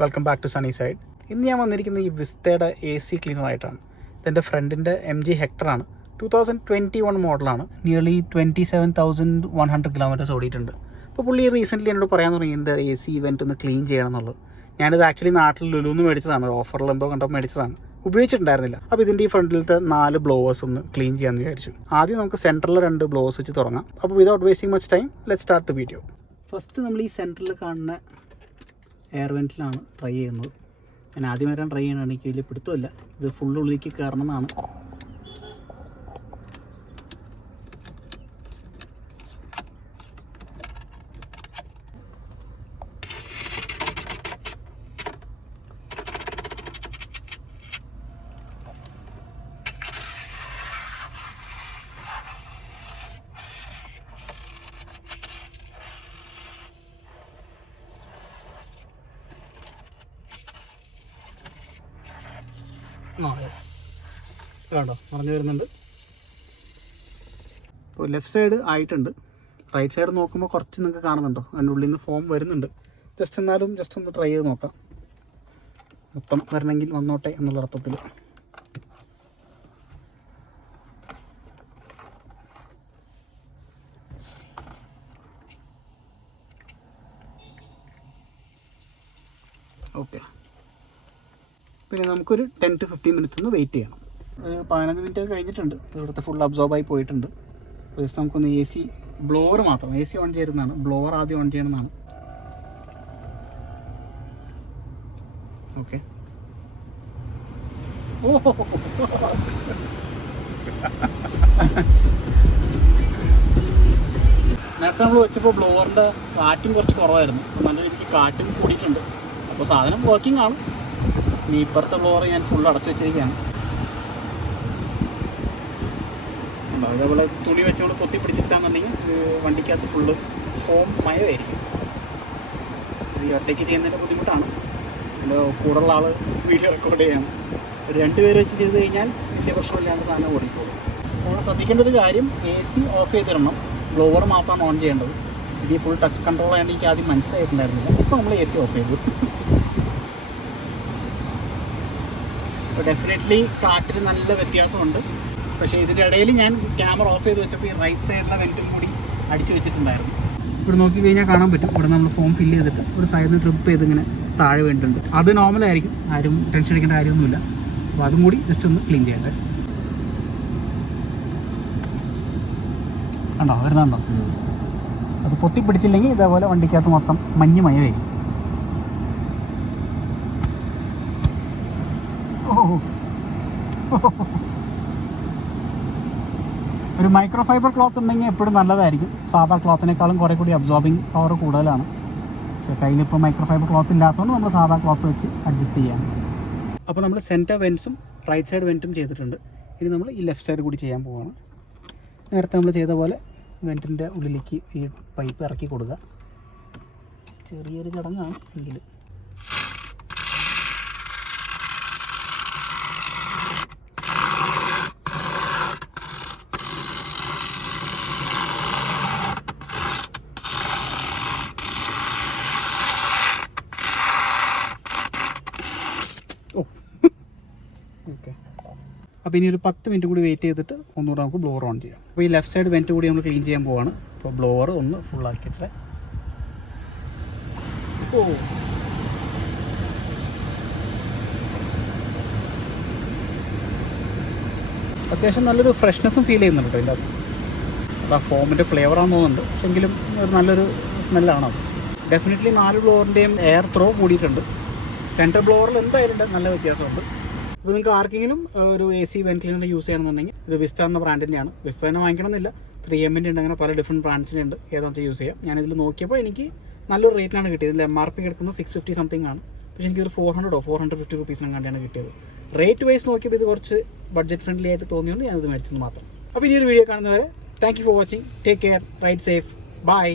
Welcome back to Sunny Side. ഇന്ന് ഞാൻ വന്നിരിക്കുന്നത് ഈ വിസ്തയുടെ AC ക്ലീനറായിട്ടാണ്. ഇതെൻ്റെ ഫ്രണ്ടിൻ്റെ MG ഹെക്ടറാണ്. 2021 മോഡലാണ്. നിയർലി 27,100 കിലോമീറ്റേഴ്സ് ഓടിയിട്ടുണ്ട്. അപ്പോൾ പുള്ളി റീസെൻ്റ്ലി എന്നോട് പറയാൻ തുടങ്ങിയിട്ടുണ്ട് AC ഇവൻറ്റ് ഒന്ന് ക്ലീൻ ചെയ്യണം എന്നുള്ളത്. ഞാനിത് ആക്ച്വലി നാട്ടിൽ ലുലുന്ന് മേടിച്ചതാണ്, ഓഫറിൽ എന്തോ കണ്ടപ്പോൾ മേടിച്ചതാണ്, ഉപയോഗിച്ചിട്ടുണ്ടായിരുന്നില്ല. അപ്പോൾ ഇതിൻ്റെ ഈ ഫ്രണ്ടിലത്തെ 4 ബ്ലോവേഴ്സ് ഒന്ന് ക്ലീൻ ചെയ്യാമെന്ന് വിചാരിച്ചു. ആദ്യം നമുക്ക് സെൻറ്ററിൽ 2 ബ്ലോവേഴ്സ് വെച്ച് തുടങ്ങാം. അപ്പോൾ without wasting much time let start the video. First നമ്മൾ ഈ സെൻറ്ററിൽ കാണുന്ന എയർ വെൻറ്റിലാണ് ട്രൈ ചെയ്യുന്നത്. ഞാൻ ആദ്യമായിട്ടാണ് ട്രൈ ചെയ്യണത്, എനിക്ക് വലിയ പിടുത്തമില്ല. ഇത് ഫുൾ ഉള്ളിലേക്ക് കയറണമെന്നാണ്. കേട്ടോ പറഞ്ഞു വരുന്നുണ്ട്. ഇപ്പോൾ ലെഫ്റ്റ് സൈഡ് ആയിട്ടുണ്ട്. റൈറ്റ് സൈഡ് നോക്കുമ്പോൾ കുറച്ച് നിങ്ങൾക്ക് കാണുന്നുണ്ടോ, അതിൻ്റെ ഉള്ളിൽ നിന്ന് ഫോം വരുന്നുണ്ട്. ജസ്റ്റ് എന്നാലും ജസ്റ്റ് ഒന്ന് ട്രൈ ചെയ്ത് നോക്കാം. മൊത്തം വരണമെങ്കിൽ വന്നോട്ടെ എന്നുള്ള അർത്ഥത്തിൽ. ഓക്കെ, പിന്നെ നമുക്കൊരു 10 to 15 മിനിറ്റ്സ് ഒന്ന് വെയിറ്റ് ചെയ്യണം. ഒരു 15 മിനിറ്റ് കഴിഞ്ഞിട്ടുണ്ട്. ഇവിടുത്തെ ഫുൾ അബ്സോർബായി പോയിട്ടുണ്ട്. ജസ്റ്റ് നമുക്കൊന്ന് AC ബ്ലോവർ മാത്രം, AC ഓൺ ചെയ്യുന്നതാണ്, ബ്ലോവർ ആദ്യം ഓൺ ചെയ്യണമെന്നാണ്. ഓക്കെ, ഓഹോ നേരത്തെ നമ്മൾ വെച്ചപ്പോൾ ബ്ലോവറിൻ്റെ കാറ്റും കുറച്ച് കുറവായിരുന്നു. അപ്പോൾ നല്ല രീതിക്ക് കാറ്റും കൂടിയിട്ടുണ്ട്. അപ്പോൾ സാധനം വർക്കിംഗ് ആണ്. ഇനി ഇപ്പുറത്തെ ബ്ലോവർ ഞാൻ ഫുൾ അടച്ചു വെച്ചിരിക്കുകയാണ്. അതേപോലെ തുണി വെച്ച് നമ്മൾ കൊത്തി പിടിച്ചിട്ടാണെന്നുണ്ടെങ്കിൽ വണ്ടിക്കകത്ത് ഫുള്ള് ഫോം മയമായിരിക്കും. ഇത് ഈ ഒറ്റയ്ക്ക് ചെയ്യുന്നതിൻ്റെ ബുദ്ധിമുട്ടാണ്. എൻ്റെ കൂടെയുള്ള ആൾ വീഡിയോ റെക്കോർഡ് ചെയ്യണം. ഒരു 2 പേര് വെച്ച് ചെയ്ത് കഴിഞ്ഞാൽ വലിയ പ്രശ്നമില്ലാണ്ട് തന്നെ ഓടിക്കോളും. അപ്പോൾ ശ്രദ്ധിക്കേണ്ട ഒരു കാര്യം, AC ഓഫ് ചെയ്തിടണം, ബ്ലോവർ മാത്രമാണ് ഓൺ ചെയ്യേണ്ടത്. ഇത് ഈ ഫുൾ ടച്ച് കൺട്രോൾ ആയതുകൊണ്ട് എനിക്ക് ആദ്യം മനസ്സിലായിട്ടുണ്ടായിരുന്നില്ല. ഇപ്പോൾ നമ്മൾ AC ഓഫ് ചെയ്തു. അപ്പോൾ ഡെഫിനറ്റ്ലി കാറ്റിന് നല്ല വ്യത്യാസമുണ്ട്. പക്ഷേ ഇതിൻ്റെ ഇടയിൽ ഞാൻ ക്യാമറ ഓഫ് ചെയ്ത് വെച്ചപ്പോൾ ഈ റൈറ്റ് സൈഡിലെ വെൻറ്റും കൂടി അടിച്ചു വെച്ചിട്ടുണ്ടായിരുന്നു. ഇവിടെ നോക്കി കഴിഞ്ഞാൽ കാണാൻ പറ്റും. ഇവിടെ നമ്മൾ ഫോം ഫില്ല് ചെയ്തിട്ട് ഒരു സൈഡിൽ നിന്ന് ട്രിപ്പ് ചെയ്ത് ഇങ്ങനെ താഴെ വീണിട്ടുണ്ട്. അത് നോർമലായിരിക്കും, ആരും ടെൻഷൻ അടിക്കേണ്ട കാര്യമൊന്നുമില്ല. അപ്പോൾ അതും കൂടി ജസ്റ്റ് ഒന്ന് ക്ലീൻ ചെയ്യേണ്ടത്. കണ്ടോ, വരുന്നുണ്ടോ? അത് പൊത്തി പിടിച്ചില്ലെങ്കിൽ ഇതേപോലെ വണ്ടിക്കകത്ത് മൊത്തം മഞ്ഞ് മയമായിരിക്കും. ഒരു മൈക്രോ ഫൈബർ ക്ലോത്ത് ഉണ്ടെങ്കിൽ എപ്പോഴും നല്ലതായിരിക്കും. സാധാ ക്ലോത്തിനേക്കാളും കുറേ കൂടി അബ്സോർബിങ് പവർ കൂടുതലാണ്. പക്ഷേ കയ്യിലിപ്പോൾ മൈക്രോ ഫൈബർ ക്ലോത്ത് ഇല്ലാത്തതുകൊണ്ട് നമ്മൾ സാധാ ക്ലോത്ത് വെച്ച് അഡ്ജസ്റ്റ് ചെയ്യാം. അപ്പോൾ നമ്മൾ സെൻറ്റർ വെൻറ്റ്സും റൈറ്റ് സൈഡ് വെൻറ്റും ചെയ്തിട്ടുണ്ട്. ഇനി നമ്മൾ ഈ ലെഫ്റ്റ് സൈഡ് കൂടി ചെയ്യാൻ പോവുകയാണ്. നേരത്തെ നമ്മൾ ചെയ്ത പോലെ വെൻറ്റിൻ്റെ ഉള്ളിലേക്ക് ഈ പൈപ്പ് ഇറക്കി കൊടുക്കുക. ചെറിയൊരു ചടങ്ങാണ് എങ്കിലും. ഓക്കെ, അപ്പോൾ ഇനി ഒരു 10 മിനിറ്റ് കൂടി വെയിറ്റ് ചെയ്തിട്ട് ഒന്നുകൂടെ നമുക്ക് ബ്ലോവർ ഓൺ ചെയ്യാം. അപ്പോൾ ഈ ലെഫ്റ്റ് സൈഡ് വെൻറ്റ് കൂടി നമ്മൾ ക്ലീൻ ചെയ്യാൻ പോവാണ്. അപ്പോൾ ബ്ലോവർ ഒന്ന് ഫുള്ളാക്കിയിട്ട് അത്യാവശ്യം നല്ലൊരു ഫ്രഷ്നെസ്സും ഫീൽ ചെയ്യുന്നുണ്ട് കേട്ടോ ഇതിൻ്റെ. അപ്പോൾ ആ ഫോമിൻ്റെ ഫ്ലേവറാണെന്ന് തോന്നുന്നുണ്ട്. പക്ഷെങ്കിലും ഒരു നല്ലൊരു സ്മെല്ലാണ് അത്. ഡെഫിനറ്റ്ലി 4 ബ്ലോവറിൻ്റെയും എയർ ത്രോ കൂടിയിട്ടുണ്ട്. സെൻറ്റർ ബ്ലോവറിൽ എന്തായാലും നല്ല വ്യത്യാസമുണ്ട്. ഇപ്പോൾ നിങ്ങൾക്ക് ആർക്കെങ്കിലും ഒരു AC വെൻ ക്ലീനർ യൂസ് ചെയ്യണമെന്നുണ്ടെങ്കിൽ ഇത് വിസ്ത എന്ന ബ്രാൻഡിൻ്റെയാണ്. വിസ്ത തന്നെ വാങ്ങിക്കണമെന്നില്ല, 3Mൻ്റെ ഉണ്ട്, അങ്ങനെ പല ഡിഫറെൻറ്റ് ബ്രാൻഡ്സിൻ്റെ ഉണ്ട്. ഏതാണെന്ന് യൂസ് ചെയ്യാം. ഞാനിതിൽ നോക്കിയപ്പോൾ എനിക്ക് നല്ലൊരു റേറ്റിലാണ് കിട്ടിയത്. ഇതിൽ MRP കിടക്കുന്നത് 650 സംതിങ് ആണ്. പക്ഷേ എനിക്കൊരു 450 റുപ്പീസിനെങ്ങാണ്ടാണ് കിട്ടിയത്. റേറ്റ് വൈസ് നോക്കിയപ്പോൾ ഇത് കുറച്ച് ബഡ്ജറ്റ് ഫ്രണ്ട്ലി ആയിട്ട് തോന്നിയുകൊണ്ട് ഞാനിത് മേടിച്ചത് മാത്രം. അപ്പോൾ ഇനി ഒരു വീഡിയോ കാണുന്നവരെ thank you for watching. Take care, ride safe, by.